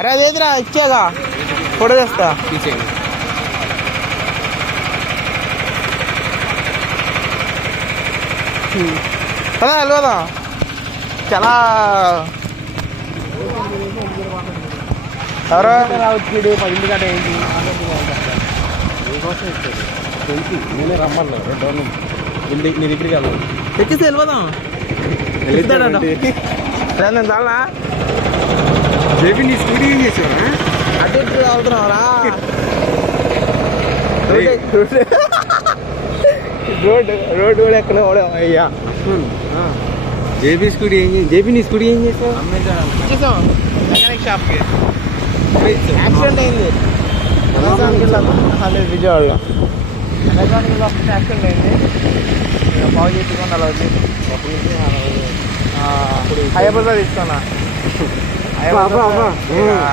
అరే అదేదిరా ఇచ్చాగా ఫోటో తెస్తా. కదా వెళ్ళదా చాలా ఎవరో రావచ్చు ఇంటికంటే ఏంటి తెలిసి నేనే రమ్మన్నా నీ దగ్గరికి వెళ్ళాలి. ఎక్కిస్తే వెళ్ళిపోదాం. నేను చాలా జేబీ నీ స్కూటీ ఏం చేసావా? అటు ఇటు వెళ్తున్నావురా. రోడ్డు కూడా ఎక్కడ అయ్యా. జేబీ స్కూటీ ఏం జేబీ నీ స్కూటీ ఏం చేసావు? ఇచ్చేసాం మెకానిక్ షాప్కి. యాక్సిడెంట్ అయింది విజయవాడలో. ఎలక్ట్రానిక్ వస్తే యాక్సిడెంట్ అయింది. బాగు చేసుకుని అలా వచ్చి హైదరాబాద్ తీసుకున్నా.